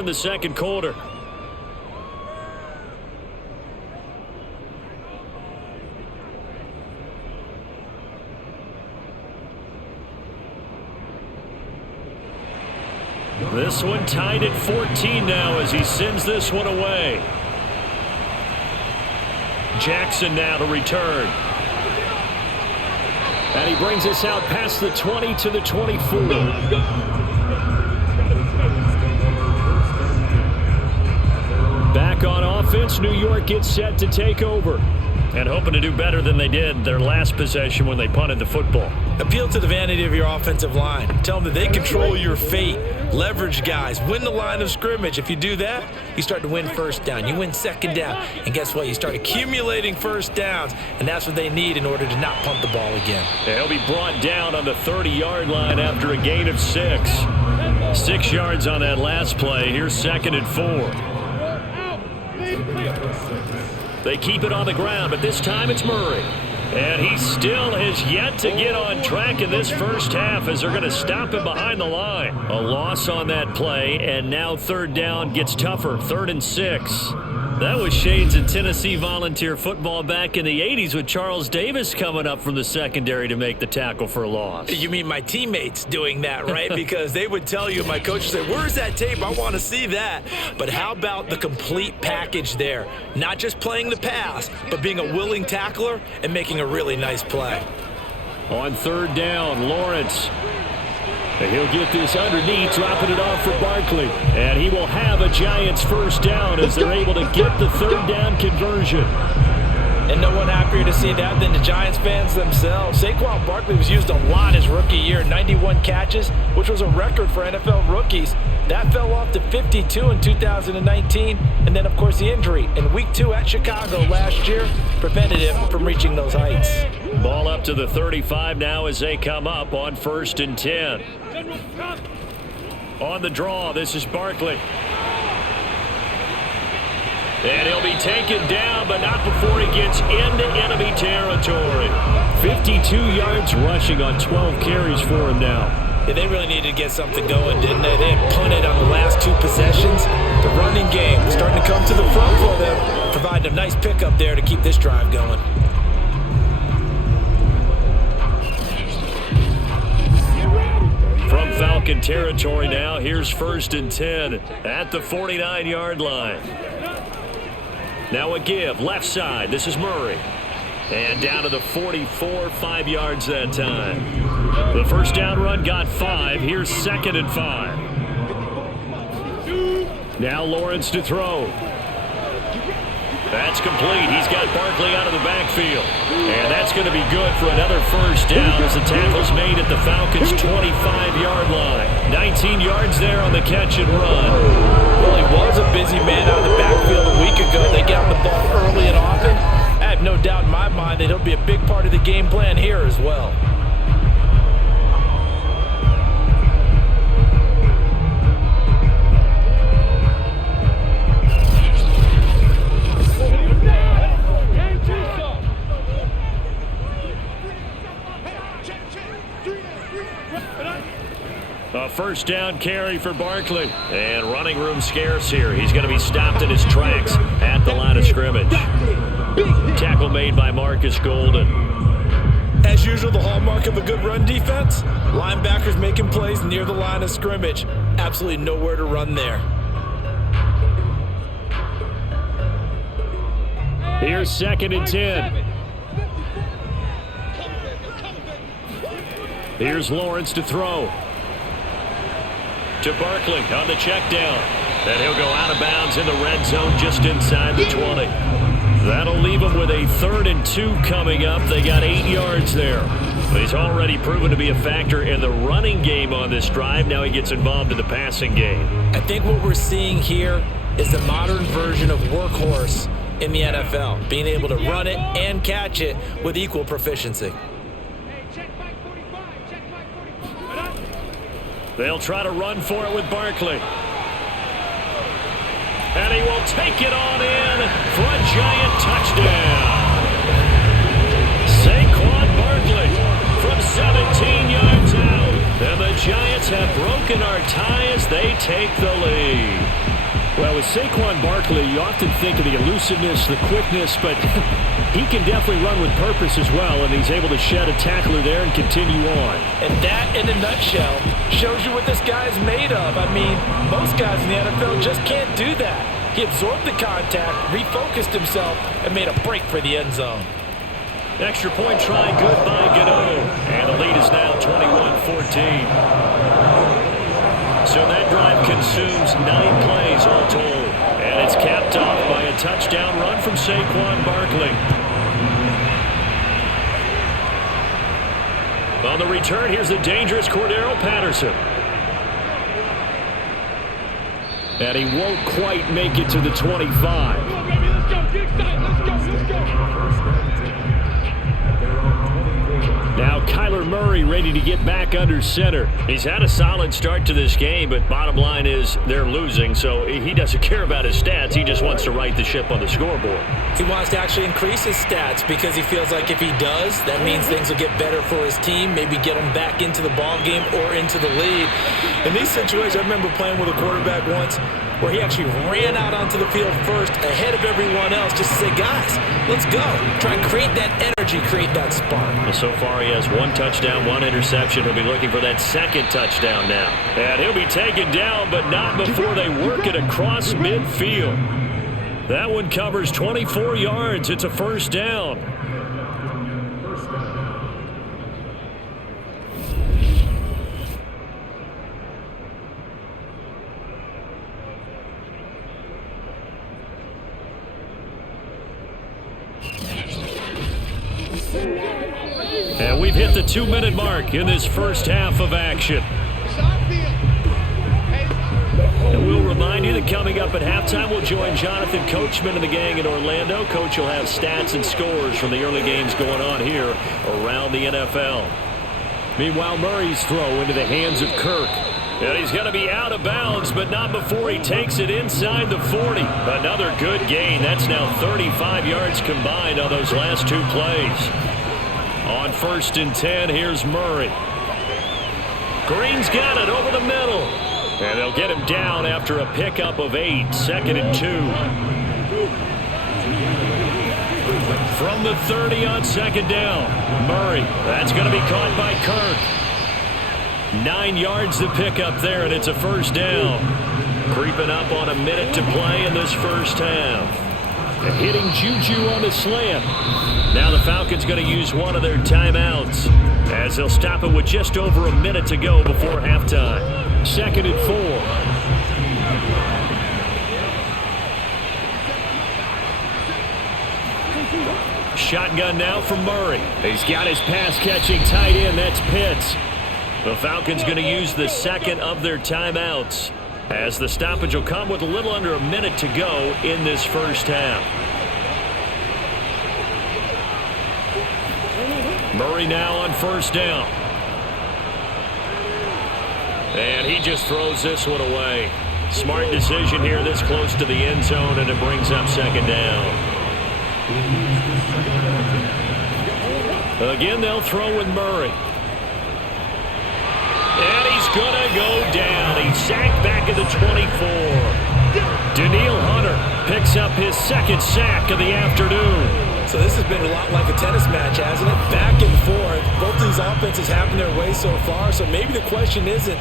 in the second quarter. This one tied at 14 now as he sends this one away. Jackson now to return. And he brings us out past the 20 to the 24. Back on offense, New York gets set to take over. And hoping to do better than they did their last possession when they punted the football. Appeal to the vanity of your offensive line. Tell them that they control your fate. Leverage guys. Win the line of scrimmage. If you do that, you start to win first down. You win second down. And guess what? You start accumulating first downs. And that's what they need in order to not punt the ball again. They'll be brought down on the 30-yard line after a gain of 6. 6 yards on that last play. Here's 2nd and 4. They keep it on the ground, but this time it's Murray. And he still has yet to get on track in this first half as they're going to stop him behind the line. A loss on that play, and now 3rd down gets tougher, 3rd and 6. That was shades of Tennessee Volunteer football back in the 80s with Charles Davis coming up from the secondary to make the tackle for a loss. You mean my teammates doing that, right? Because they would tell you, my coach would say, where's that tape? I want to see that. But how about the complete package there? Not just playing the pass, but being a willing tackler and making a really nice play. On 3rd down, Lawrence. And he'll get this underneath, dropping it off for Barkley. And he will have a Giants first down as they're able to get the 3rd down conversion. And no one happier to see that than the Giants fans themselves. Saquon Barkley was used a lot his rookie year, 91 catches, which was a record for NFL rookies. That fell off to 52 in 2019. And then, of course, the injury in Week 2 at Chicago last year prevented him from reaching those heights. Ball up to the 35 now as they come up on 1st and 10. On the draw, this is Barkley. And he'll be taken down, but not before he gets into enemy territory. 52 yards rushing on 12 carries for him now. Yeah, they really needed to get something going, didn't they? They had punted on the last 2 possessions. The running game starting to come to the front for them, providing a nice pickup there to keep this drive going. From Falcon territory now, here's 1st and 10 at the 49-yard line. Now a give, left side. This is Murray. And down to the 44, 5 yards that time. The first down run got 5. Here's 2nd and 5. Now Lawrence to throw. That's complete. He's got Barkley out of the backfield. And that's going to be good for another first down as the tackle's made at the Falcons' 25-yard line. 19 yards there on the catch and run. Well, he was a busy man out of the backfield a week ago. They got the ball early and often. I have no doubt in my mind that he'll be a big part of the game plan here as well. A first down carry for Barkley. And running room scarce here. He's going to be stopped in his tracks at the line of scrimmage. Tackle made by Marcus Golden. As usual, the hallmark of a good run defense, linebackers making plays near the line of scrimmage. Absolutely nowhere to run there. Here's 2nd and 10. Here's Lawrence to throw. To Barkley on the check down. And he'll go out of bounds in the red zone just inside the 20. That'll leave him with a 3rd and 2 coming up. They got 8 yards there. But he's already proven to be a factor in the running game on this drive. Now he gets involved in the passing game. I think what we're seeing here is the modern version of workhorse in the NFL. Being able to run it and catch it with equal proficiency. They'll try to run for it with Barkley. And he will take it on in for a Giant touchdown. Saquon Barkley from 17 yards out. And the Giants have broken our tie as they take the lead. Well, with Saquon Barkley, you often think of the elusiveness, the quickness, but he can definitely run with purpose as well, and he's able to shed a tackler there and continue on. And that, in a nutshell, shows you what this guy is made of. I mean, most guys in the NFL just can't do that. He absorbed the contact, refocused himself, and made a break for the end zone. Extra point try good by Gano, and the lead is now 21-14. So that drive consumes 9 plays all told. And it's capped off by a touchdown run from Saquon Barkley. On the return, here's the dangerous Cordero Patterson. And he won't quite make it to the 25. Come on, baby, let's go. Get excited. Let's go. Now Kyler Murray ready to get back under center. He's had a solid start to this game, but bottom line is they're losing, so he doesn't care about his stats. He just wants to right the ship on the scoreboard. He wants to actually increase his stats because he feels like if he does, that means things will get better for his team, maybe get him back into the ball game or into the lead. In these situations, I remember playing with a quarterback once where he actually ran out onto the field first ahead of everyone else just to say, guys, let's go. Try and create that energy, create that spark. Well, so far he has 1 touchdown, 1 interception. He'll be looking for that 2nd touchdown now. And he'll be taken down, but not before they work it across midfield. That one covers 24 yards. It's a first down. And we've hit the 2-minute mark in this first half of action. And we'll remind you that coming up at halftime, we'll join Jonathan Coachman and the gang in Orlando. Coach will have stats and scores from the early games going on here around the NFL. Meanwhile, Murray's throw into the hands of Kirk. And he's going to be out of bounds, but not before he takes it inside the 40. Another good gain. That's now 35 yards combined on those last 2 plays. On 1st and 10, here's Murray. Green's got it over the middle. And they'll get him down after a pickup of 8. 2nd and 2. From the 30 on 2nd down. Murray. That's going to be caught by Kirk. 9 yards to pick up there, and it's a first down. Creeping up on a minute to play in this first half. And hitting Juju on the slant. Now the Falcons going to use one of their timeouts as they'll stop it with just over a minute to go before halftime. 2nd and 4. Shotgun now from Murray. He's got his pass-catching tight end. That's Pitts. The Falcons going to use the 2nd of their timeouts as the stoppage will come with a little under a minute to go in this first half. Murray now on 1st down. And he just throws this one away. Smart decision here this close to the end zone, and it brings up 2nd down. Again, they'll throw with Murray. And he's going to go down. He's sacked back at the 24. Daniil Hunter picks up his 2nd sack of the afternoon. So this has been a lot like a tennis match, hasn't it? Back and forth. Both these offenses having their way so far. So maybe the question isn't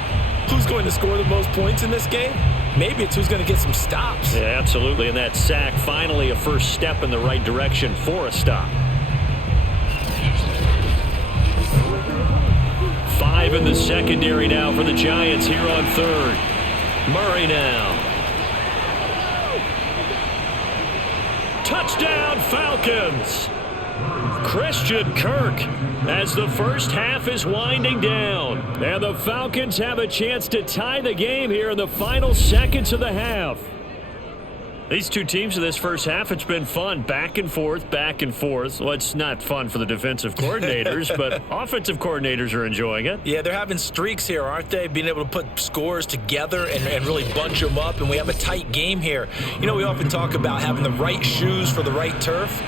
who's going to score the most points in this game. Maybe it's who's going to get some stops. Yeah, absolutely. And that sack, finally a first step in the right direction for a stop. 5 in the secondary now for the Giants here on 3rd. Murray now. Touchdown Falcons. Christian Kirk as the first half is winding down. And the Falcons have a chance to tie the game here in the final seconds of the half. These two teams in this first half, it's been fun. Back and forth, back and forth. Well, it's not fun for the defensive coordinators, but offensive coordinators are enjoying it. Yeah, they're having streaks here, aren't they? Being able to put scores together and really bunch them up, and we have a tight game here. You know, we often talk about having the right shoes for the right turf.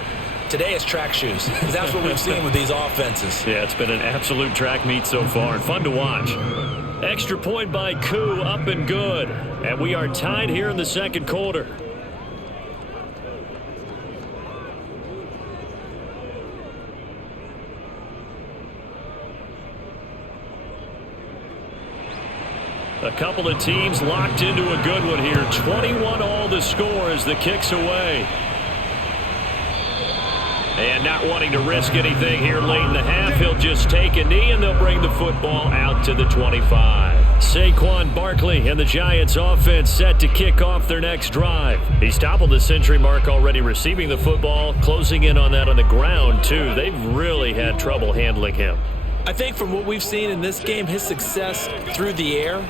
Today it's track shoes, because that's what we've seen with these offenses. Yeah, it's been an absolute track meet so far, and fun to watch. Extra point by Koo, up and good. And we are tied here in the second quarter. A couple of teams locked into a good one here. 21-all to score as the kick's away. And not wanting to risk anything here late in the half, he'll just take a knee and they'll bring the football out to the 25. Saquon Barkley and the Giants offense set to kick off their next drive. He's toppled the century mark already receiving the football, closing in on that on the ground too. They've really had trouble handling him. I think from what we've seen in this game, his success through the air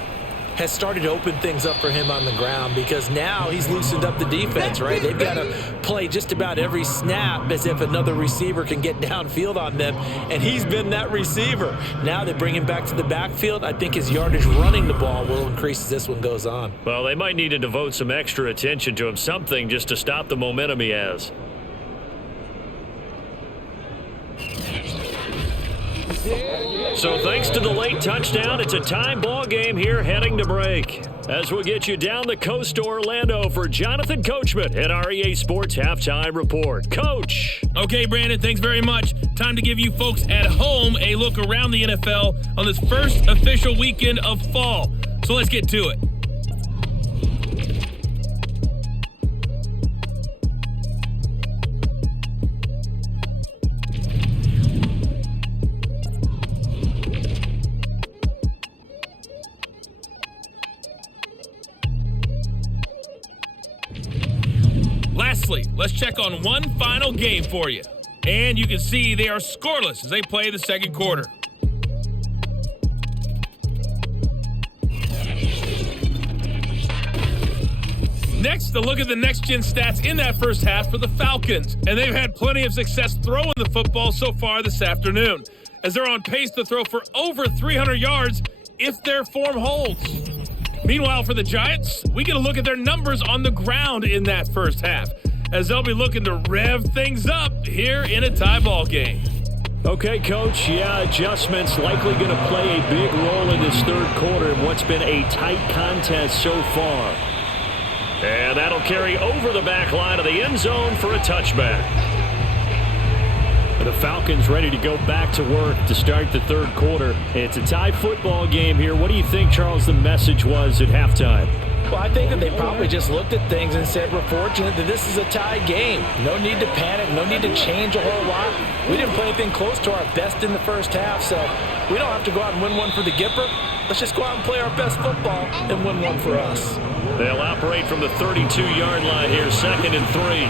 has started to open things up for him on the ground because now he's loosened up the defense, right? They've got to play just about every snap as if another receiver can get downfield on them, and he's been that receiver. Now they bring him back to the backfield. I think his yardage running the ball will increase as this one goes on. Well, they might need to devote some extra attention to him, something just to stop the momentum he has. So thanks to the late touchdown, it's a tie ball game here heading to break. As we'll get you down the coast to Orlando for Jonathan Coachman at our EA Sports Halftime Report. Coach. Okay, Brandon, thanks very much. Time to give you folks at home a look around the NFL on this first official weekend of fall. So let's get to it. Lastly, let's check on one final game for you. And you can see they are scoreless as they play the second quarter. Next, a look at the next-gen stats in that first half for the Falcons. And they've had plenty of success throwing the football so far this afternoon, as they're on pace to throw for over 300 yards if their form holds. Meanwhile, for the Giants, we get a look at their numbers on the ground in that first half, as they'll be looking to rev things up here in a tie ball game. Okay, Coach, adjustments likely going to play a big role in this third quarter in what's been a tight contest so far. And that'll carry over the back line of the end zone for a touchback. The Falcons ready to go back to work to start the third quarter. It's a tie football game here. What do you think, Charles, the message was at halftime? Well, I think that they probably just looked at things and said, we're fortunate that this is a tie game. No need to panic, no need to change a whole lot. We didn't play anything close to our best in the first half, so we don't have to go out and win one for the Gipper. Let's just go out and play our best football and win one for us. They'll operate from the 32-yard line here, 2nd and 3.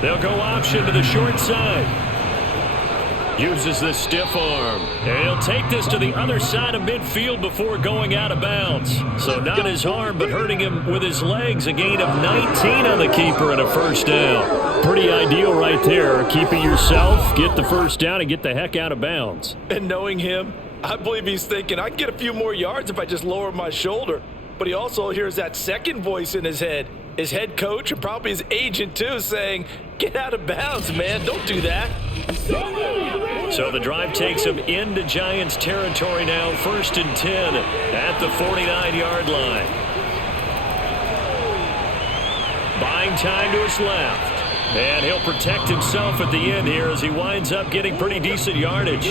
They'll go option to the short side. Uses the stiff arm. And he'll take this to the other side of midfield before going out of bounds. So not his arm, but hurting him with his legs. A gain of 19 on the keeper and a first down. Pretty ideal right there. Keep it yourself, get the first down, and get the heck out of bounds. And knowing him, I believe he's thinking, I can get a few more yards if I just lower my shoulder. But he also hears that second voice in his head. His head coach and probably his agent too saying, get out of bounds, man. Don't do that. So the drive takes him into Giants territory now. 1st and 10 at the 49-yard line. Buying time to his left. And he'll protect himself at the end here as he winds up getting pretty decent yardage.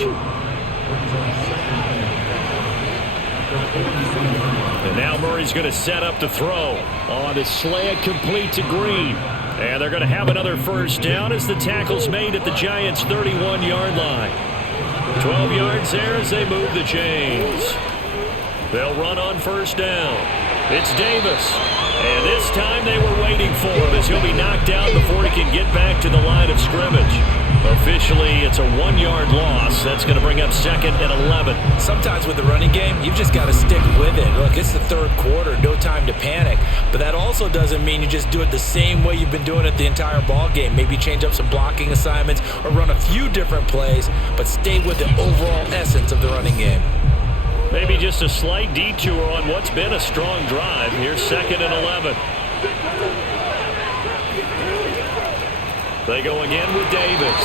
And now Murray's going to set up the throw. On the slant, complete to Green. And they're going to have another first down as the tackle's made at the Giants' 31-yard line. 12 yards there as they move the chains. They'll run on first down. It's Davis. And this time they were waiting for him as he'll be knocked out before he can get back to the line of scrimmage. Officially, it's a 1-yard loss. That's going to bring up 2nd and 11. Sometimes with the running game, you've just got to stick with it. Look, it's the third quarter, no time to panic. But that also doesn't mean you just do it the same way you've been doing it the entire ball game. Maybe change up some blocking assignments or run a few different plays, but stay with the overall essence of the running game. Maybe just a slight detour on what's been a strong drive. Here's 2nd and 11. They go again with Davis.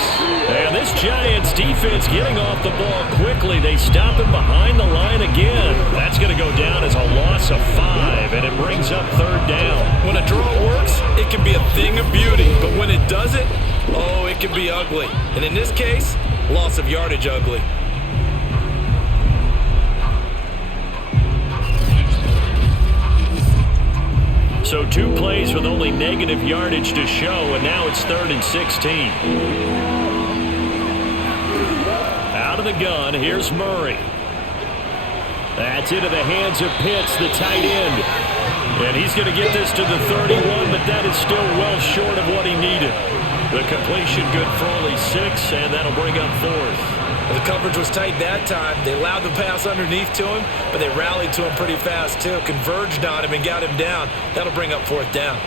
And this Giants defense getting off the ball quickly. They stop him behind the line again. That's going to go down as a loss of 5, and it brings up 3rd down. When a draw works, it can be a thing of beauty. But when it doesn't, oh, it can be ugly. And in this case, loss of yardage ugly. So 2 plays with only negative yardage to show, and now it's 3rd and 16. Out of the gun, here's Murray. That's into the hands of Pitts, the tight end. And he's going to get this to the 31, but that is still well short of what he needed. The completion good for only 6, and that'll bring up 4th. The coverage was tight that time. They allowed the pass underneath to him, but they rallied to him pretty fast, too. Converged on him and got him down. That'll bring up 4th down.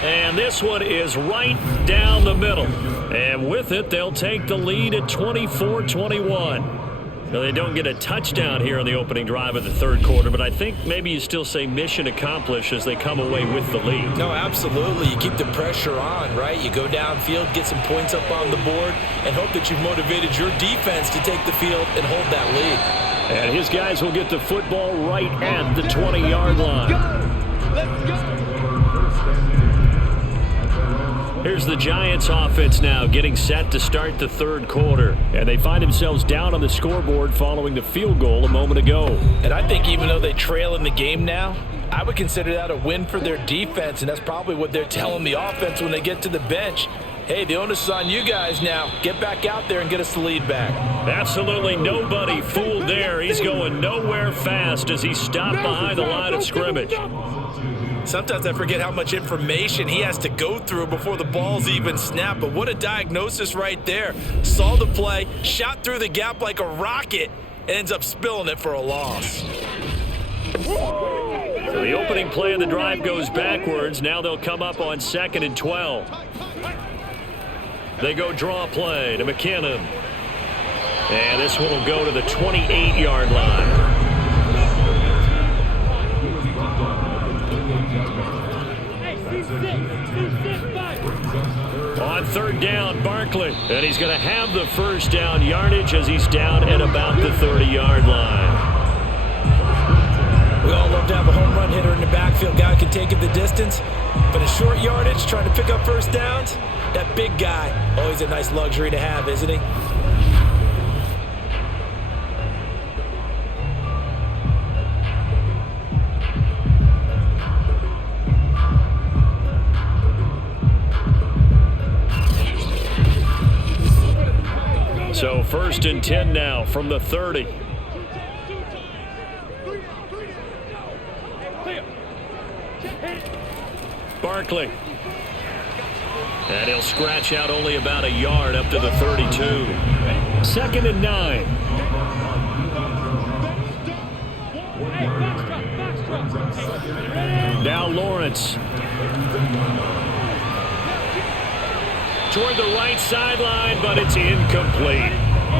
And this one is right down the middle. And with it, they'll take the lead at 24-21. Now, they don't get a touchdown here on the opening drive of the 3rd quarter, but I think maybe you still say mission accomplished as they come away with the lead. No, absolutely. You keep the pressure on, right? You go downfield, get some points up on the board, and hope that you've motivated your defense to take the field and hold that lead. And his guys will get the football right at the 20-yard line. Let's go. Here's the Giants offense now getting set to start the 3rd quarter. And they find themselves down on the scoreboard following the field goal a moment ago. And I think even though they trail in the game now, I would consider that a win for their defense, and that's probably what they're telling the offense when they get to the bench. Hey, the onus is on you guys now. Get back out there and get us the lead back. Absolutely nobody fooled there. He's going nowhere fast as he stopped behind the line of scrimmage. Sometimes I forget how much information he has to go through before the ball's even snapped. But what a diagnosis right there. Saw the play, shot through the gap like a rocket, and ends up spilling it for a loss. So the opening play of the drive goes backwards. Now they'll come up on 2nd and 12. They go draw play to McKinnon. And this one will go to the 28-yard line. On 3rd down, Barkley. And he's going to have the 1st down yardage as he's down at about the 30-yard line. We all love to have a home run hitter in the backfield. Guy can take it the distance. But in short yardage, trying to pick up 1st downs, that big guy, always a nice luxury to have, isn't he? So 1st and 10 now from the 30. Barkley. And he'll scratch out only about a yard up to the 32. 2nd and 9. Now Lawrence. Toward the right sideline, but it's incomplete.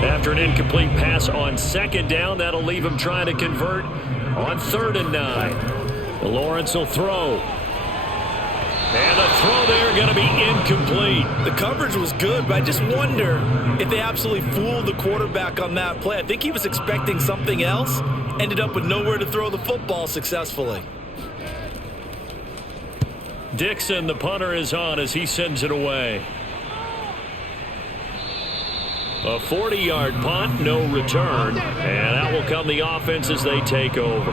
After an incomplete pass on 2nd down, that'll leave him trying to convert on 3rd and 9. Lawrence will throw. And the throw there going to be incomplete. The coverage was good, but I just wonder if they absolutely fooled the quarterback on that play. I think he was expecting something else. Ended up with nowhere to throw the football successfully. Dixon, the punter, is on as he sends it away. A 40-yard punt, no return, and that will come the offense as they take over.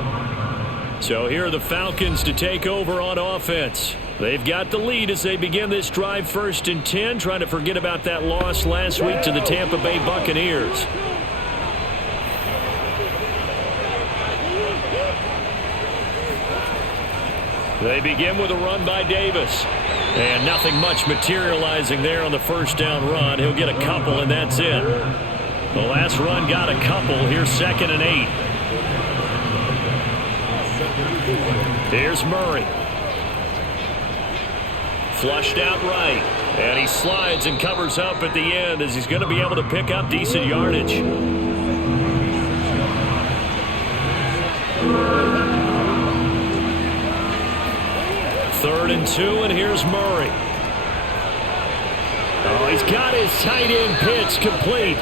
So here are the Falcons to take over on offense. They've got the lead as they begin this drive 1st and 10, trying to forget about that loss last week to the Tampa Bay Buccaneers. They begin with a run by Davis. And nothing much materializing there on the 1st down run. He'll get a couple, and that's it. The last run got a couple. Here's 2nd and 8. Here's Murray. Flushed out right. And he slides and covers up at the end as he's going to be able to pick up decent yardage. 3rd and 2, and here's Murray. Oh, he's got his tight end pitch complete.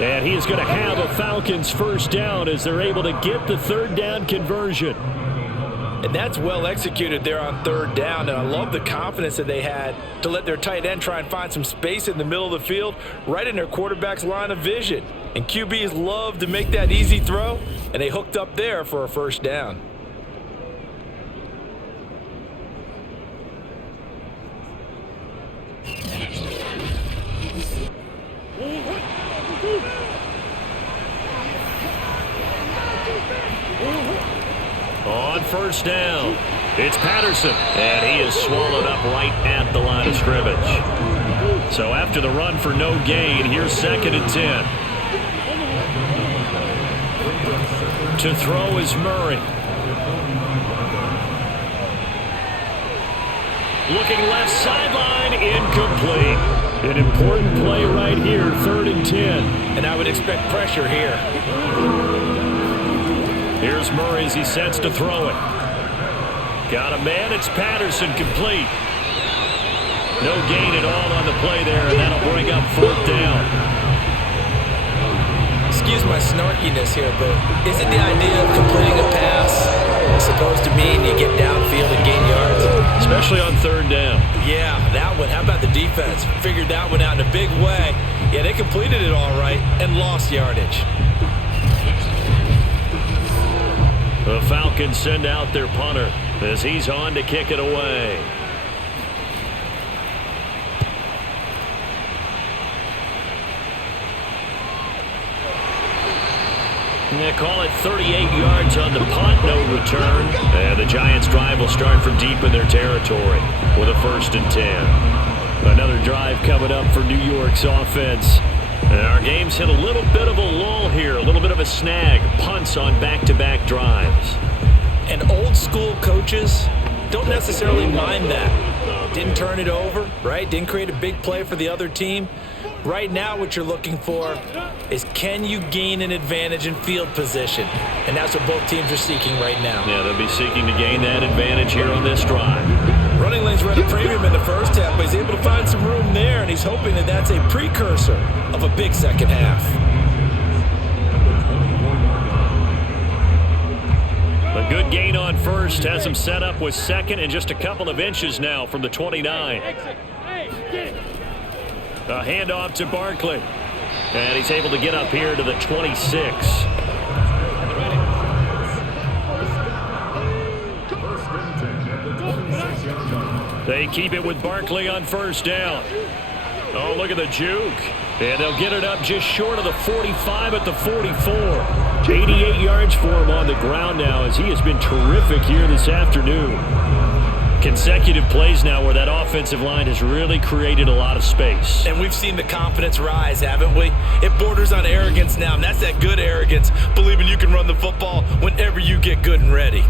And he is going to have a Falcons first down as they're able to get the 3rd down conversion. And that's well executed there on 3rd down. And I love the confidence that they had to let their tight end try and find some space in the middle of the field, right in their quarterback's line of vision. And QBs love to make that easy throw, and they hooked up there for a first down. On first down, it's Patterson, and he is swallowed up right at the line of scrimmage. So after the run for no gain, here's 2nd and 10. To throw is Murray. Looking left sideline, incomplete. An important play right here, 3rd and 10. And I would expect pressure here. Here's Murray as he sets to throw it. Got a man, it's Patterson, complete. No gain at all on the play there, and that'll bring up 4th down. Excuse my snarkiness here, but isn't the idea of completing a pass supposed to mean you get downfield and gain yards? Especially on 3rd down. Yeah, that one. How about the defense? Figured that one out in a big way. Yeah, they completed it all right and lost yardage. The Falcons send out their punter as he's on to kick it away. They call it 38 yards on the punt, no return. And the Giants' drive will start from deep in their territory with a 1st and 10. Another drive coming up for New York's offense. And our game's hit a little bit of a lull here, a little bit of a snag. Punts on back-to-back drives. And old-school coaches don't necessarily mind that. Didn't turn it over, right? Didn't create a big play for the other team. Right now what you're looking for is, can you gain an advantage in field position? And that's what both teams are seeking right now. Yeah, they'll be seeking to gain that advantage here on this drive. Running lanes were at a premium in the first half, but he's able to find some room there, and he's hoping that that's a precursor of a big second half. A good gain on first has him set up with 2nd and just a couple of inches now from the 29. A handoff to Barkley. And he's able to get up here to the 26. They keep it with Barkley on 1st down. Oh, look at the juke. And they'll get it up just short of the 45 at the 44. 88 yards for him on the ground now as he has been terrific here this afternoon. Consecutive plays now where that offensive line has really created a lot of space. And we've seen the confidence rise, haven't we? It borders on arrogance now, and that's that good arrogance, believing you can run the football whenever you get good and ready.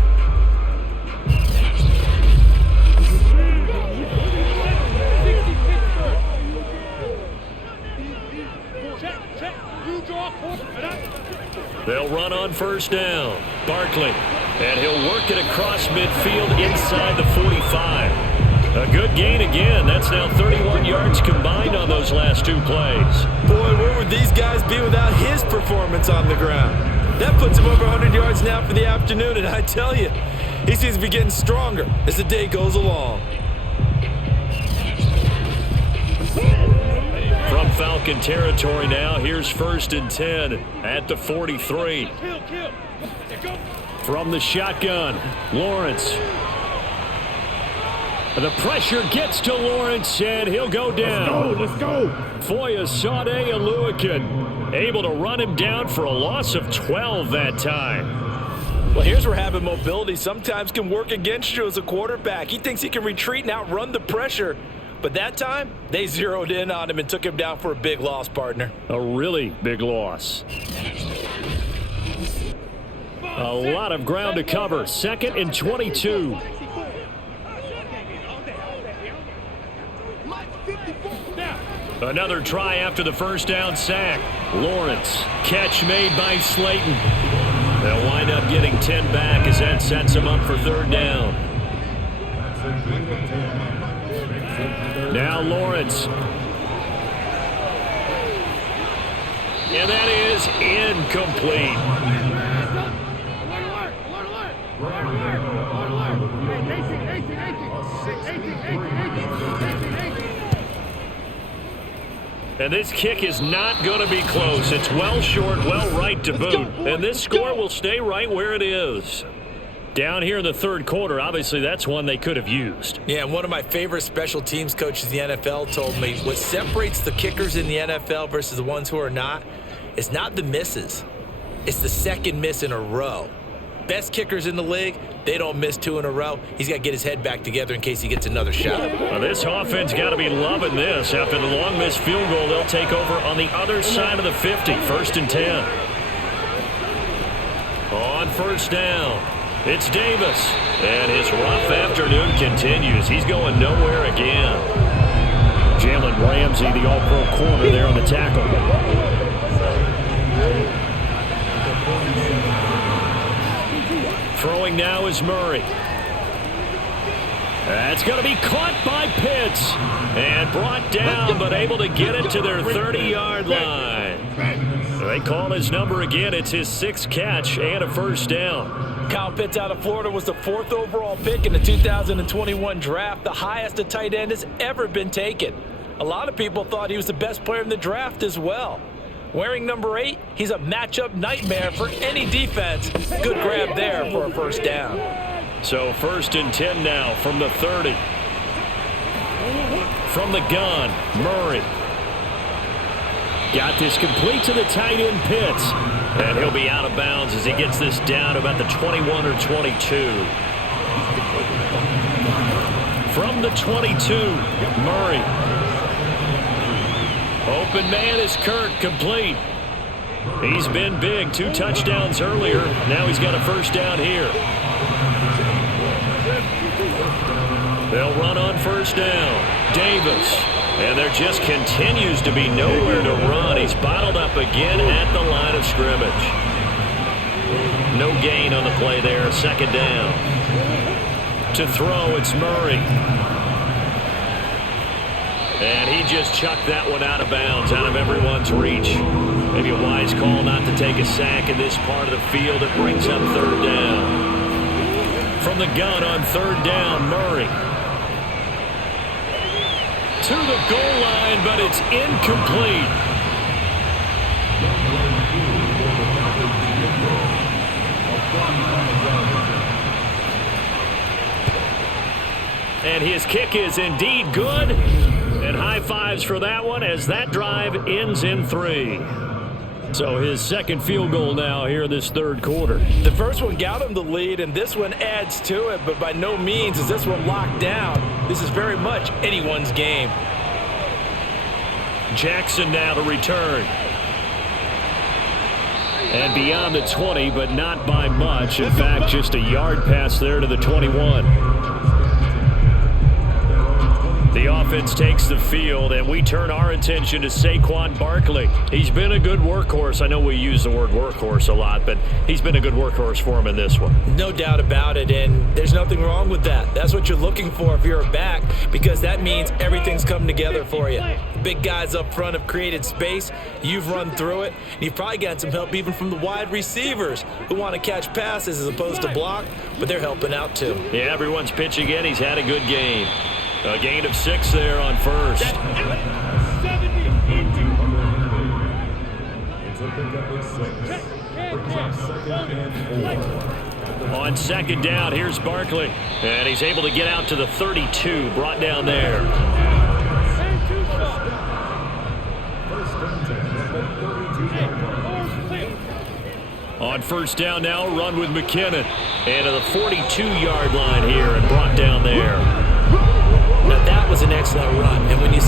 They'll run on 1st down. Barkley. And he'll work it across midfield inside the 45. A good gain again. That's now 31 yards combined on those last 2 plays. Boy, where would these guys be without his performance on the ground? That puts him over 100 yards now for the afternoon, and I tell you, he seems to be getting stronger as the day goes along. From Falcon territory now, here's 1st and 10 at the 43. From the shotgun, Lawrence. The pressure gets to Lawrence, and he'll go down. Let's go. Foyesade Aluakin able to run him down for a loss of 12 that time. Well, here's where having mobility sometimes can work against you as a quarterback. He thinks he can retreat and outrun the pressure. But that time, they zeroed in on him and took him down for a big loss, partner. A really big loss. A lot of ground to cover. 2nd and 22. Another try after the first down sack. Lawrence. Catch made by Slayton. They'll wind up getting 10 back as that sets them up for 3rd down. Now Lawrence. And that is incomplete. And this kick is not going to be close. It's well short, well right to boot. And this score will stay right where it is. Down here in the 3rd quarter, obviously that's one they could have used. Yeah, one of my favorite special teams coaches in the NFL told me what separates the kickers in the NFL versus the ones who are not is not the misses. It's the second miss in a row. Best kickers in the league, they don't miss 2 in a row. He's got to get his head back together in case he gets another shot. Well, this offense got to be loving this. After the long missed field goal, they'll take over on the other side of the 50. 1st and 10. On 1st down, it's Davis. And his rough afternoon continues. He's going nowhere again. Jalen Ramsey, the all-pro corner there on the tackle. Throwing now is Murray. That's going to be caught by Pitts. And brought down, but able to get it to their 30-yard line. They call his number again. It's his 6th catch and a 1st down. Kyle Pitts out of Florida was the 4th overall pick in the 2021 draft, the highest a tight end has ever been taken. A lot of people thought he was the best player in the draft as well. Wearing number 8, he's a matchup nightmare for any defense. Good grab there for a 1st down. So 1st and 10 now from the 30. From the gun, Murray. Got this complete to the tight end Pitts. And he'll be out of bounds as he gets this down about the 21 or 22. From the 22, Murray. Open man is Kirk, complete. He's been big, 2 touchdowns earlier. Now he's got a 1st down here. They'll run on 1st down. Davis. And there just continues to be nowhere to run. He's bottled up again at the line of scrimmage. No gain on the play there, 2nd down. To throw, it's Murray. And he just chucked that one out of bounds, out of everyone's reach. Maybe a wise call not to take a sack in this part of the field. It brings up 3rd down. From the gun on 3rd down, Murray. To the goal line, but it's incomplete. And his kick is indeed good. And high fives for that one as that drive ends in 3. So his 2nd field goal now here in this 3rd quarter. The first one got him the lead, and this one adds to it, but by no means is this one locked down. This is very much anyone's game. Jackson now to return. And beyond the 20, but not by much. In fact, just a yard pass there to the 21. The offense takes the field, and we turn our attention to Saquon Barkley. He's been a good workhorse. I know we use the word workhorse a lot, but he's been a good workhorse for him in this one. No doubt about it, and there's nothing wrong with that. That's what you're looking for if you're a back, because that means everything's come together for you. Big guys up front have created space. You've run through it. And you've probably gotten some help even from the wide receivers who want to catch passes as opposed to block, but they're helping out too. Yeah, everyone's pitching in. He's had a good game. A gain of 6 there on 1st. On 2nd down, here's Barkley. And he's able to get out to the 32, brought down there. On 1st down now, run with McKinnon. And to the 42-yard line here and brought down there. Now that was an excellent run.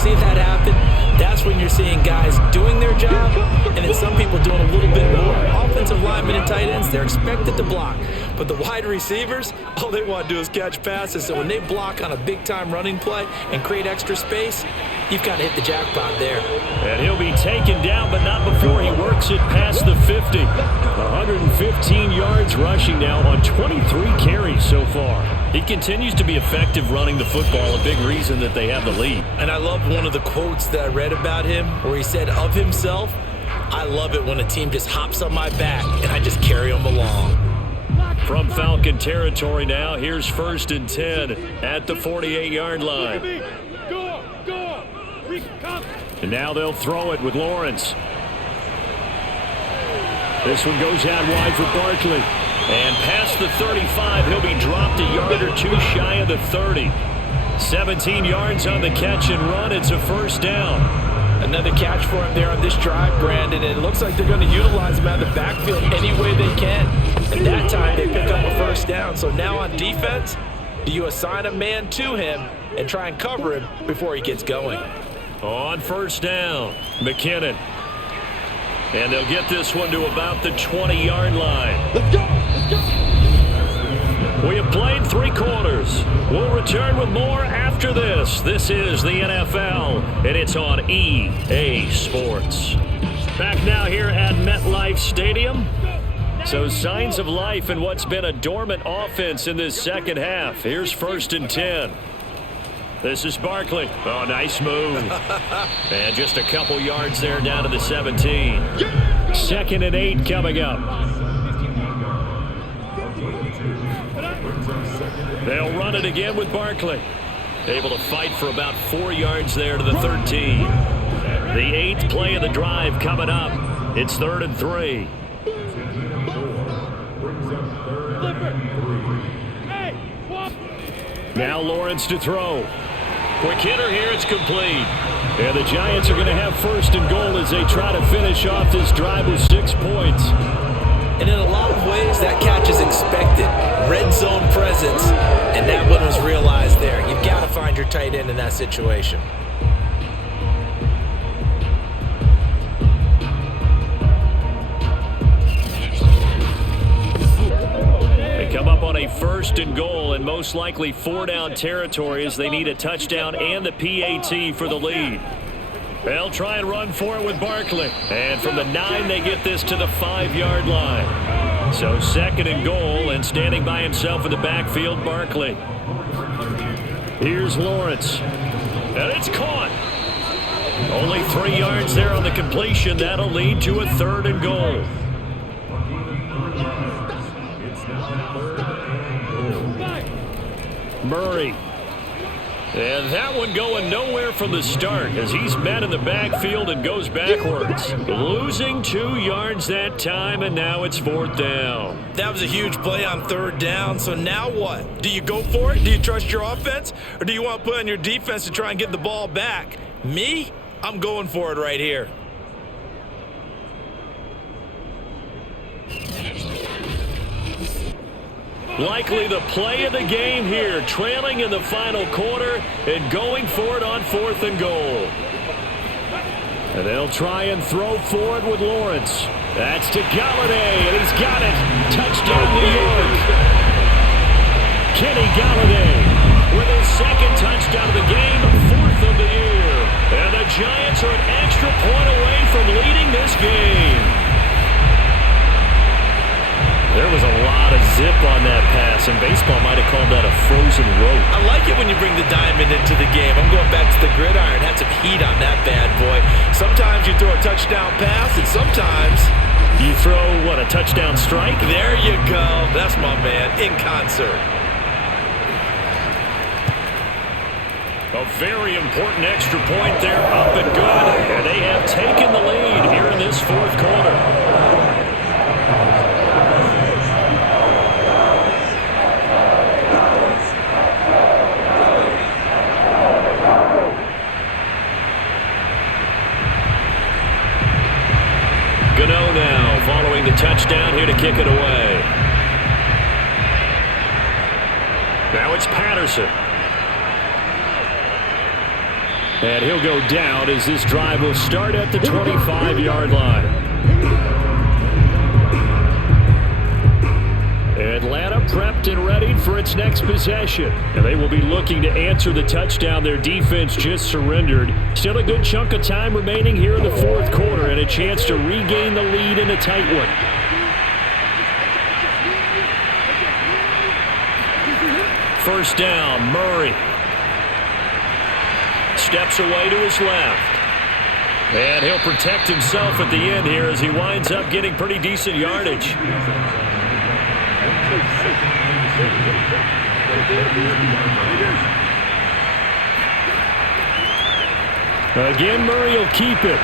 see that happen, that's when you're seeing guys doing their job and then some people doing a little bit more. Offensive linemen and tight ends, they're expected to block. But the wide receivers, all they want to do is catch passes. So when they block on a big-time running play and create extra space, you've kind of hit the jackpot there. And he'll be taken down, but not before he works it past the 50. 115 yards rushing now on 23 carries so far. He continues to be effective running the football, a big reason that they have the lead. And I love one of the quotes that I read about him where he said of himself, "I love it when a team just hops on my back and I just carry them along." From Falcon territory now, here's 1st and 10 at the 48-yard line. And now they'll throw it with Lawrence. This one goes out wide for Barkley. And past the 35, he'll be dropped a yard or two shy of the 30. 17 yards on the catch and run. It's a 1st down. Another catch for him there on this drive, Brandon. And it looks like they're going to utilize him out of the backfield any way they can. And that time they pick up a 1st down. So now on defense, do you assign a man to him and try and cover him before he gets going? On 1st down, McKinnon. And they'll get this one to about the 20-yard line. Let's go! Let's go! We have played 3 quarters. We'll return with more after this. This is the NFL, and it's on EA Sports. Back now here at MetLife Stadium. So signs of life in what's been a dormant offense in this second half. Here's 1st and 10. This is Barkley. Oh, nice move. And just a couple yards there down to the 17. 2nd and 8 coming up. They'll run it again with Barkley. Able to fight for about 4 yards there to the 13. The 8th play of the drive coming up. It's 3rd and 3. Now Lawrence to throw. Quick hitter here, it's complete. And the Giants are going to have 1st and goal as they try to finish off this drive with 6 points. And in a lot of ways, that catch is expected. Red zone presence, and that one was realized there. You've got to find your tight end in that situation. Come up on a 1st and goal and most likely 4-down territory as they need a touchdown and the PAT for the lead. They'll try and run for it with Barkley. And from the 9, they get this to the 5-yard line. So 2nd and goal, and standing by himself in the backfield, Barkley. Here's Lawrence. And it's caught. Only 3 yards there on the completion. That'll lead to a 3rd and goal. Murray. And that one going nowhere from the start as he's met in the backfield and goes backwards. Losing 2 yards that time, and now it's 4th down. That was a huge play on 3rd down, so now what? Do you go for it? Do you trust your offense? Or do you want to put on your defense to try and get the ball back? Me? I'm going for it right here. Likely the play of the game here, trailing in the final quarter and going for it on 4th and goal. And they'll try and throw forward with Lawrence. That's to Galladay, and he's got it. Touchdown, New York. Kenny Galladay with his 2nd touchdown of the game, 4th of the year. And the Giants are an extra point away from leading this game. There was a lot of zip on that pass, and baseball might have called that a frozen rope. I like it when you bring the diamond into the game. I'm going back to the gridiron. Had some heat on that bad boy. Sometimes you throw a touchdown pass, and sometimes you throw, what, a touchdown strike? There you go. That's my man, in concert. A very important extra point there, up and good. And they have taken the lead here in this 4th quarter. Gano now following the touchdown here to kick it away. Now it's Patterson. And he'll go down as this drive will start at the 25-yard line. Atlanta prepped and ready for its next possession. And they will be looking to answer the touchdown their defense just surrendered. Still a good chunk of time remaining here in the fourth quarter and a chance to regain the lead in a tight one. First down, Murray. Steps away to his left. And he'll protect himself at the end here as he winds up getting pretty decent yardage. Again, Murray will keep it.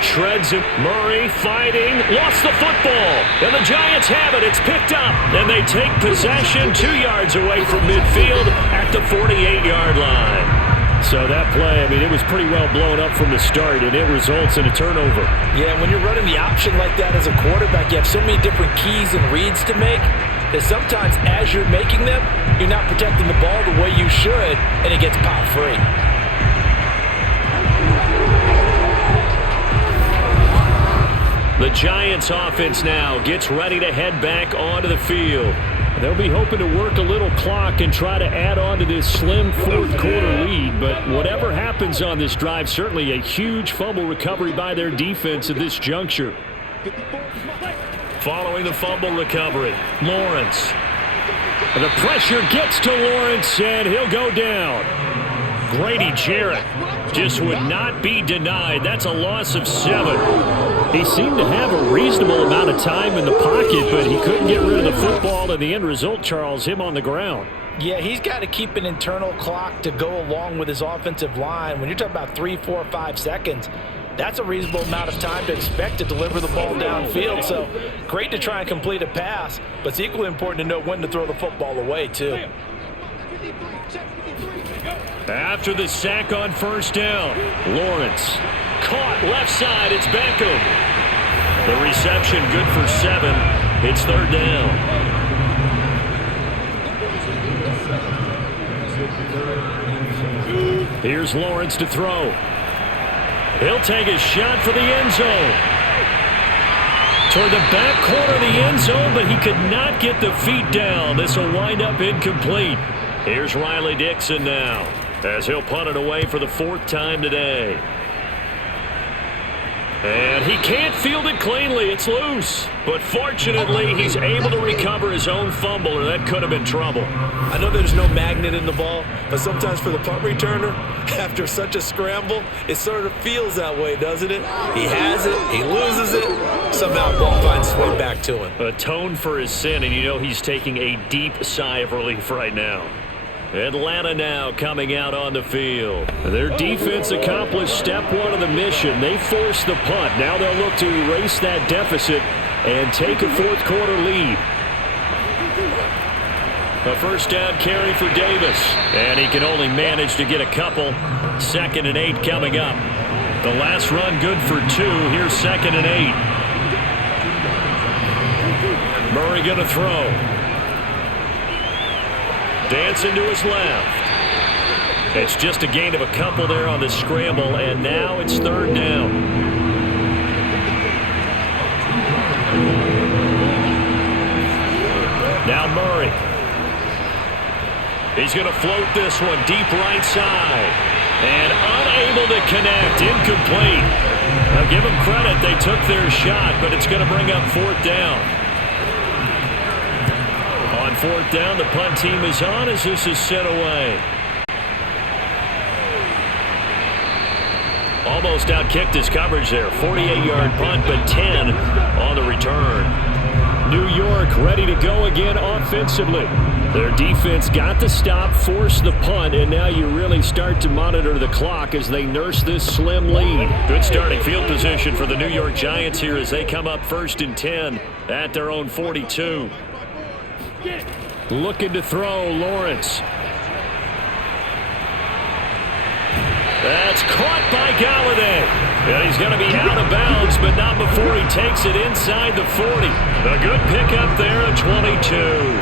Shreds it. Murray fighting. Lost the football. And the Giants have it. It's picked up. And they take possession 2 yards away from midfield at the 48-yard line. So that play, I mean, it was pretty well blown up from the start, and it results in a turnover. Yeah, when you're running the option like that as a quarterback, you have so many different keys and reads to make that sometimes as you're making them, you're not protecting the ball the way you should, and it gets popped free. The Giants offense now gets ready to head back onto the field. They'll be hoping to work a little clock and try to add on to this slim fourth quarter lead. But whatever happens on this drive, certainly a huge fumble recovery by their defense at this juncture. Following the fumble recovery, Lawrence. The pressure gets to Lawrence, and he'll go down. Grady Jarrett just would not be denied. That's a loss of 7. He seemed to have a reasonable amount of time in the pocket, but he couldn't get rid of the football, and the end result, Charles, him on the ground. Yeah, he's got to keep an internal clock to go along with his offensive line. When you're talking about 3, 4, 5 seconds, that's a reasonable amount of time to expect to deliver the ball downfield. So great to try and complete a pass, but it's equally important to know when to throw the football away, too. After the sack on first down, Lawrence caught left side. It's Beckham. The reception good for 7. It's third down. Here's Lawrence to throw. He'll take a shot for the end zone. Toward the back corner of the end zone, but he could not get the feet down. This will wind up incomplete. Here's Riley Dixon now, as he'll punt it away for the 4th time today. And he can't field it cleanly. It's loose. But fortunately, he's able to recover his own fumble, or that could have been trouble. I know there's no magnet in the ball, but sometimes for the punt returner, after such a scramble, it sort of feels that way, doesn't it? He has it, he loses it, somehow the ball finds its way back to him. Atone for his sin, and you know he's taking a deep sigh of relief right now. Atlanta now coming out on the field. Their defense accomplished step 1 of the mission. They forced the punt. Now they'll look to erase that deficit and take a fourth quarter lead. A first down carry for Davis. And he can only manage to get a couple. 2nd and 8 coming up. The last run good for 2. Here's 2nd and 8. Murray going to throw. Dancing to his left. It's just a gain of a couple there on the scramble, and now it's third down. Now Murray. He's going to float this one deep right side. And unable to connect. Incomplete. Now give them credit. They took their shot, but it's going to bring up 4th down. On 4th down, the punt team is on as this is sent away. Almost outkicked his coverage there. 48-yard punt, but 10 on the return. New York ready to go again offensively. Their defense got the stop, forced the punt, and now you really start to monitor the clock as they nurse this slim lead. Good starting field position for the New York Giants here as they come up 1st and 10 at their own 42. Looking to throw, Lawrence. That's caught by Galladay. And he's going to be out of bounds, but not before he takes it inside the 40. A good pickup there at 22.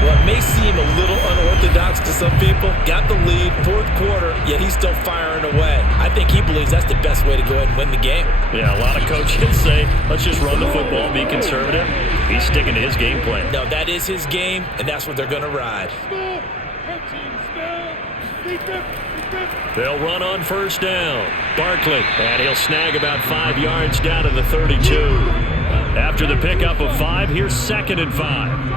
Well, it may seem a little unorthodox to some people. Got the lead, fourth quarter, yet he's still firing away. I think he believes that's the best way to go ahead and win the game. Yeah, a lot of coaches say, let's just run the football and be conservative. He's sticking to his game plan. No, that is his game, and that's what they're going to ride. They'll run on first down. Barkley, and he'll snag about 5 yards down to the 32. After the pickup of 5, here's 2nd and 5.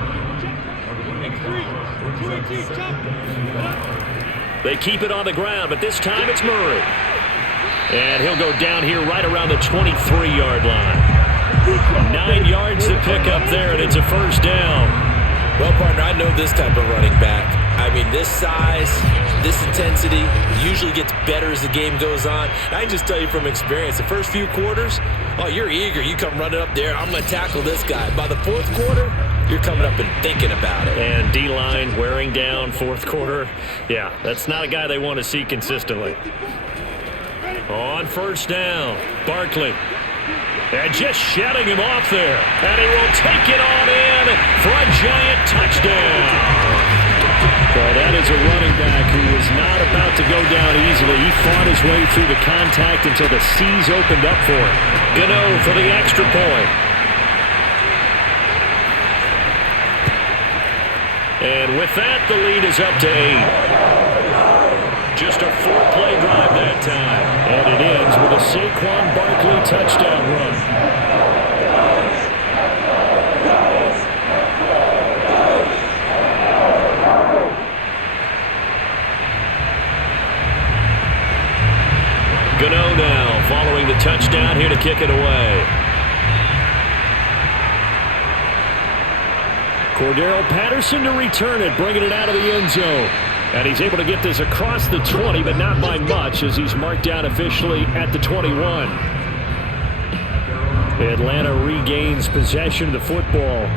They keep it on the ground, but this time it's Murray. And he'll go down here right around the 23-yard line. 9 yards to pick up there, and it's a first down. Well, partner, I know this type of running back. I mean, this size, this intensity usually gets better as the game goes on. And I can just tell you from experience, the first few quarters, oh, you're eager. You come running up there, I'm going to tackle this guy. By the fourth quarter, you're coming up and thinking about it. And D-line wearing down fourth quarter. Yeah, that's not a guy they want to see consistently. On first down, Barkley. And just shutting him off there. And he will take it on in for a giant touchdown. Well, that is a running back who was not about to go down easily. He fought his way through the contact until the seas opened up for him. Gano for the extra point. And with that, the lead is up to 8. Just a 4-play drive that time. And it ends with a Saquon Barkley touchdown run. Gano now following the touchdown here to kick it away. Cordero Patterson to return it, bringing it out of the end zone. And he's able to get this across the 20, but not by much as he's marked down officially at the 21. Atlanta regains possession of the football.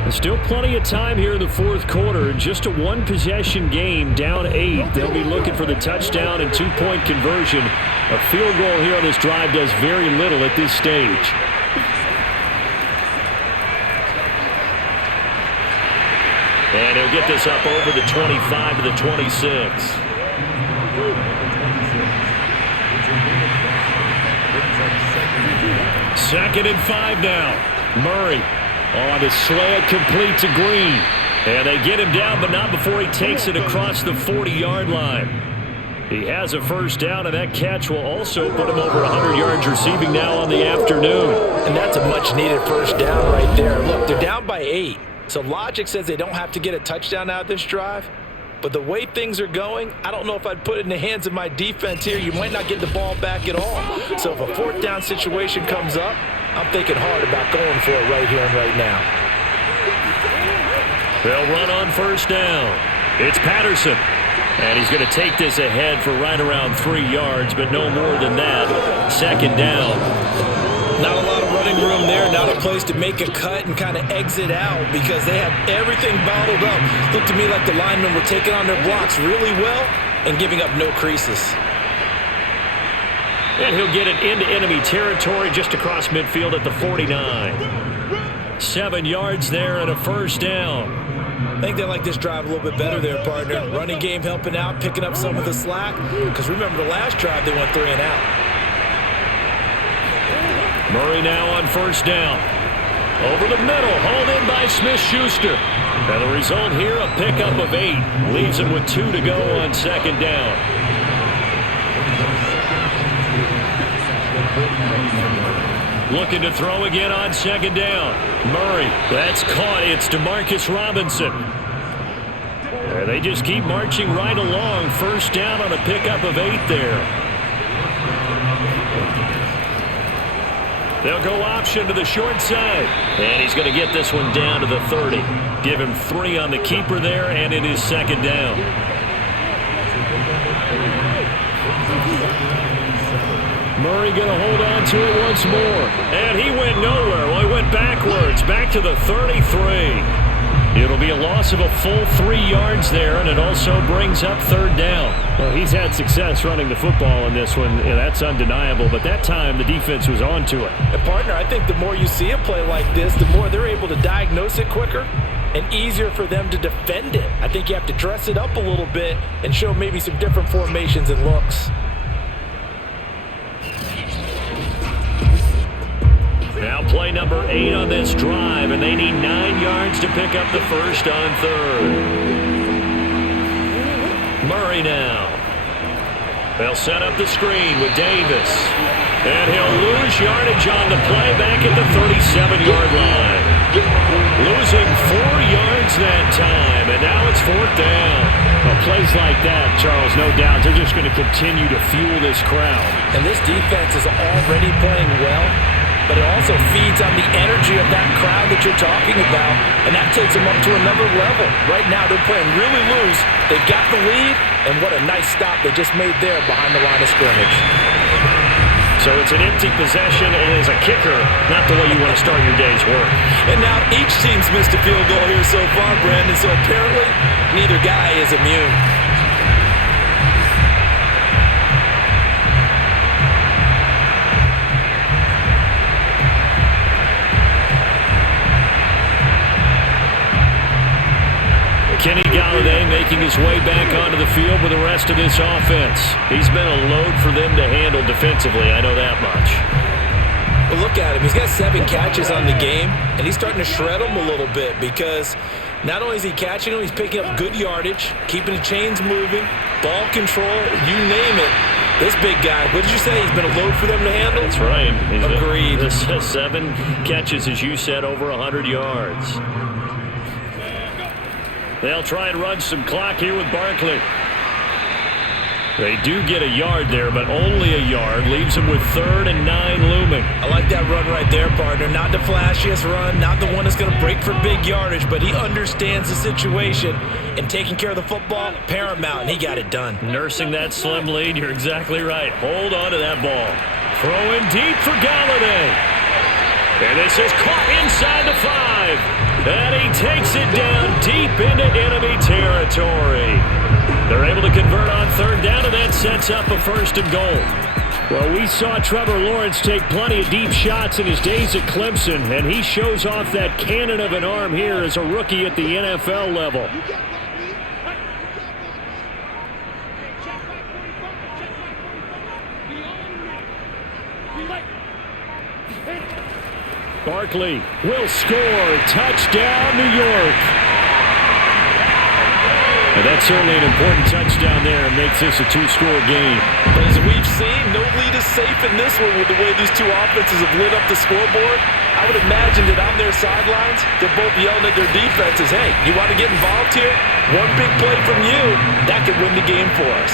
There's still plenty of time here in the fourth quarter. Just a one-possession game, down 8. They'll be looking for the touchdown and two-point conversion. A field goal here on this drive does very little at this stage. And he'll get this up over the 25 to the 26. Second and 5 now. Murray on the slant, complete to Green. And they get him down, but not before he takes it across the 40-yard line. He has a first down, and that catch will also put him over 100 yards receiving now on the afternoon. And that's a much-needed first down right there. Look, they're down by 8. So logic says they don't have to get a touchdown out of this drive. But the way things are going, I don't know if I'd put it in the hands of my defense here. You might not get the ball back at all. So if a fourth down situation comes up, I'm thinking hard about going for it right here and right now. They'll run on first down. It's Patterson. And he's going to take this ahead for right around 3 yards, but no more than that. Second down. Not a lot of running room there, not a place to make a cut and kind of exit out because they have everything bottled up. Looked to me like the linemen were taking on their blocks really well and giving up no creases. And he'll get it into enemy territory just across midfield at the 49. 7 yards there and a first down. I think they like this drive a little bit better there, partner. Running game helping out, picking up some of the slack. Because remember the last drive they went 3 and out. Murray now on first down. Over the middle, hauled in by Smith-Schuster. And the result here, a pickup of 8. Leaves him with 2 to go on second down. Looking to throw again on second down. Murray, that's caught. It's Demarcus Robinson. And they just keep marching right along. First down on a pickup of 8 there. They'll go option to the short side. And he's going to get this one down to the 30. Give him 3 on the keeper there, and it is second down. Murray going to hold on to it once more. And he went nowhere. Well, he went backwards, back to the 33. It'll be a loss of a full 3 yards there, and it also brings up third down. Well, he's had success running the football in this one. Yeah, that's undeniable, but that time the defense was on to it. And partner, I think the more you see a play like this, the more they're able to diagnose it quicker and easier for them to defend it. I think you have to dress it up a little bit and show maybe some different formations and looks. Now play number 8 on this drive, and they need 9 yards to pick up the first on third. Murray now. They'll set up the screen with Davis. And he'll lose yardage on the play back at the 37-yard line. Losing 4 yards that time, and now it's 4th down. Well, plays like that, Charles, no doubt, they're just going to continue to fuel this crowd. And this defense is already playing well, but it also feeds on the energy of that crowd that you're talking about, and that takes them up to another level. Right now, they're playing really loose. They've got the lead, and what a nice stop they just made there behind the line of scrimmage. So it's an empty possession, and as a kicker, not the way you want to start your day's work. And now each team's missed a field goal here so far, Brandon, so apparently neither guy is immune. Kenny Galladay making his way back onto the field with the rest of this offense. He's been a load for them to handle defensively, I know that much. Well, look at him. He's got 7 catches on the game, and he's starting to shred them a little bit because not only is he catching them, he's picking up good yardage, keeping the chains moving, ball control, you name it. This big guy, what did you say? He's been a load for them to handle? That's right. Agreed. 7 catches, as you said, over 100 yards. They'll try and run some clock here with Barkley. They do get a yard there, but only a yard. Leaves them with 3rd and 9 looming. I like that run right there, partner. Not the flashiest run, not the one that's going to break for big yardage, but he understands the situation, and taking care of the football, paramount, and he got it done. Nursing that slim lead, you're exactly right. Hold on to that ball. Throwing deep for Galladay. And this is caught inside the 5. And he takes it down deep into enemy territory. They're able to convert on 3rd down, and that sets up a 1st and goal. Well, we saw Trevor Lawrence take plenty of deep shots in his days at Clemson, and he shows off that cannon of an arm here as a rookie at the NFL level. Barkley will score. Touchdown, New York. And that's certainly an important touchdown there and makes this a 2-score game. But as we've seen, no lead is safe in this one with the way these two offenses have lit up the scoreboard. I would imagine that on their sidelines, they're both yelling at their defenses, hey, you want to get involved here? One big play from you, that could win the game for us.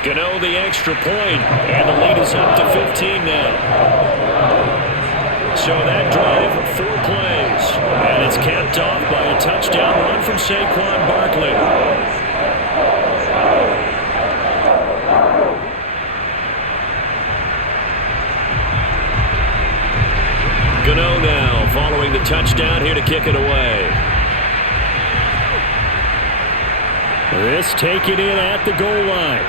Gano the extra point, and the lead is up to 15 now. So that drive, 4 plays, and it's capped off by a touchdown run from Saquon Barkley. Gano now following the touchdown here to kick it away. This taken in at the goal line.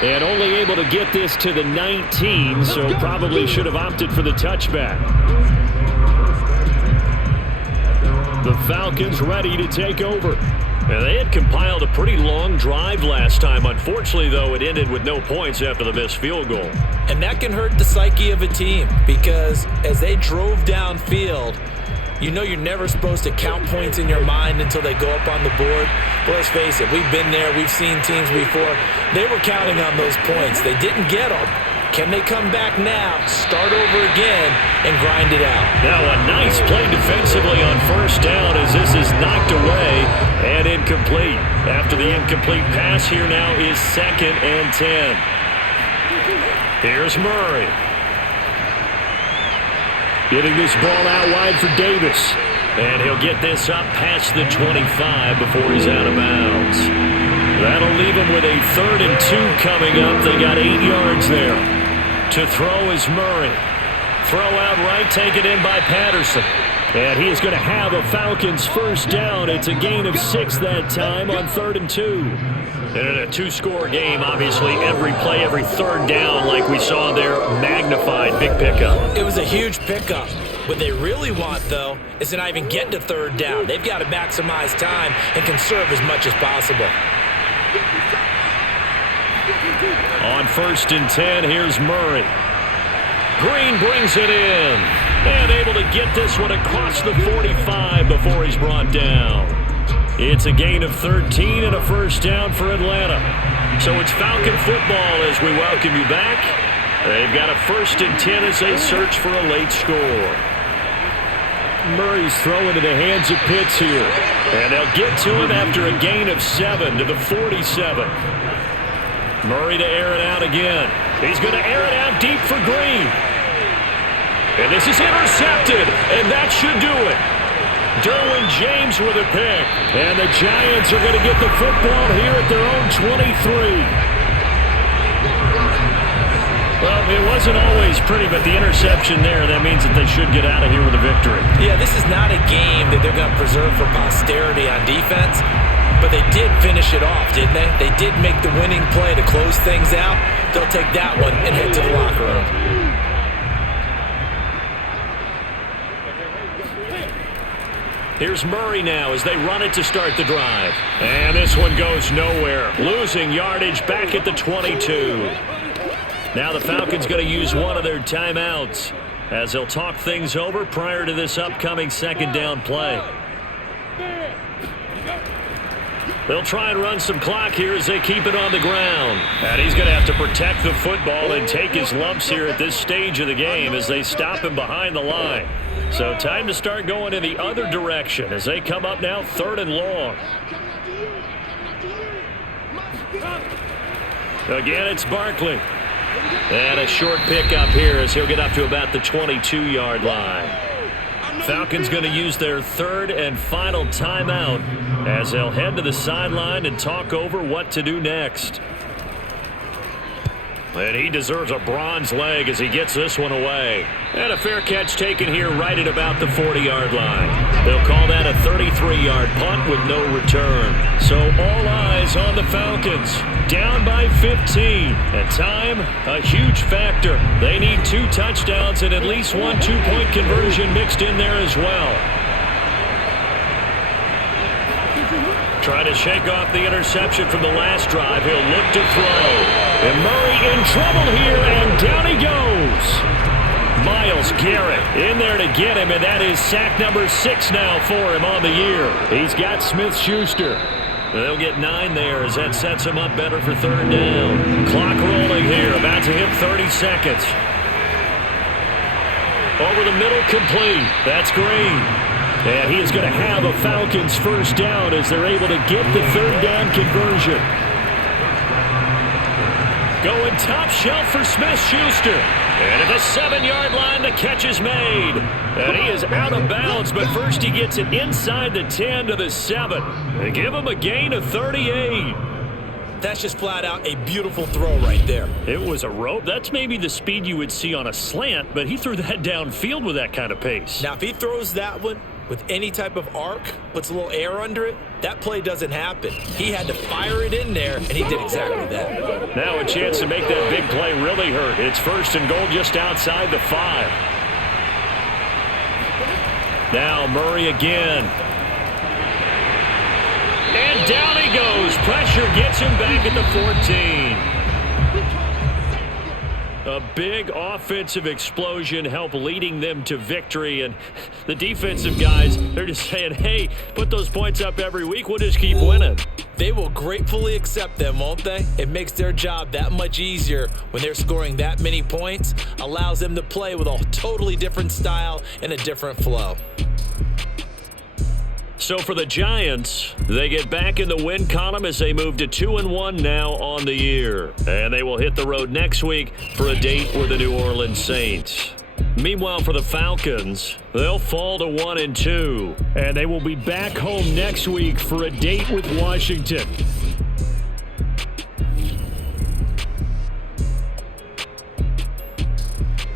And only able to get this to the 19, so probably should have opted for the touchback. The Falcons ready to take over. And they had compiled a pretty long drive last time. Unfortunately, though, it ended with no points after the missed field goal. And that can hurt the psyche of a team because as they drove downfield, you know you're never supposed to count points in your mind until they go up on the board. But let's face it, we've been there. We've seen teams before. They were counting on those points. They didn't get them. Can they come back now, start over again, and grind it out? Now a nice play defensively on 1st down as this is knocked away and incomplete. After the incomplete pass, here now is 2nd and 10. Here's Murray. Getting this ball out wide for Davis. And he'll get this up past the 25 before he's out of bounds. That'll leave him with a 3rd and 2 coming up. They got 8 yards there. To throw is Murray. Throw out right, taken in by Patterson. And he is going to have a Falcons first down. It's a gain of 6 that time on 3rd and 2. And in a 2-score game, obviously, every play, every third down, like we saw there, magnified. Big pickup. It was a huge pickup. What they really want, though, is to not even get to 3rd down. They've got to maximize time and conserve as much as possible. On 1st and 10, here's Murray. Green brings it in. And able to get this one across the 45 before he's brought down. It's a gain of 13 and a first down for Atlanta. So it's Falcon football as we welcome you back. They've got a 1st and 10 as they search for a late score. Murray's throwing to the hands of Pitts here. And they'll get to him after a gain of 7 to the 47. Murray to air it out again. He's going to air it out deep for Green. And this is intercepted, and that should do it. Derwin James with a pick. And the Giants are going to get the football here at their own 23. Well, it wasn't always pretty, but the interception there, that means that they should get out of here with a victory. Yeah, this is not a game that they're going to preserve for posterity on defense, but they did finish it off, didn't they? They did make the winning play to close things out. They'll take that one and head to the locker room. Here's Murray now as they run it to start the drive. And this one goes nowhere. Losing yardage back at the 22. Now the Falcons going to use one of their timeouts as they'll talk things over prior to this upcoming 2nd down play. They'll try and run some clock here as they keep it on the ground. And he's going to have to protect the football and take his lumps here at this stage of the game as they stop him behind the line. So time to start going in the other direction as they come up now 3rd and long. Again, it's Barkley. And a short pickup here as he'll get up to about the 22-yard line. Falcons going to use their 3rd and final timeout as they'll head to the sideline and talk over what to do next. And he deserves a bronze leg as he gets this one away. And a fair catch taken here right at about the 40-yard line. They'll call that a 33-yard punt with no return. So all eyes on the Falcons. Down by 15. And time, a huge factor. They need 2 touchdowns and at least 1 2-point conversion mixed in there as well. Trying to shake off the interception from the last drive. He'll look to throw. And Murray in trouble here, and down he goes. Myles Garrett in there to get him, and that is sack number 6 now for him on the year. He's got Smith-Schuster. They'll get 9 there as that sets him up better for 3rd down. Clock rolling here, about to hit 30 seconds. Over the middle, complete. That's Green. And he is going to have a Falcons first down as they're able to get the 3rd down conversion. Going top shelf for Smith-Schuster. And at the 7-yard line, the catch is made. And he is out of bounds, but first he gets it inside the 10 to the 7. They give him a gain of 38. That's just flat out a beautiful throw right there. It was a rope. That's maybe the speed you would see on a slant, but he threw that downfield with that kind of pace. Now, if he throws that one with any type of arc, puts a little air under it, that play doesn't happen. He had to fire it in there, and he did exactly that. Now a chance to make that big play really hurt. It's 1st and goal just outside the 5. Now Murray again. And down he goes. Pressure gets him back at the 14. A big offensive explosion helped leading them to victory. And the defensive guys, they're just saying, hey, put those points up every week. We'll just keep winning. They will gratefully accept them, won't they? It makes their job that much easier when they're scoring that many points. Allows them to play with a totally different style and a different flow. So for the Giants, they get back in the win column as they move to 2-1 now on the year. And they will hit the road next week for a date with the New Orleans Saints. Meanwhile, for the Falcons, they'll fall to 1-2. And they will be back home next week for a date with Washington.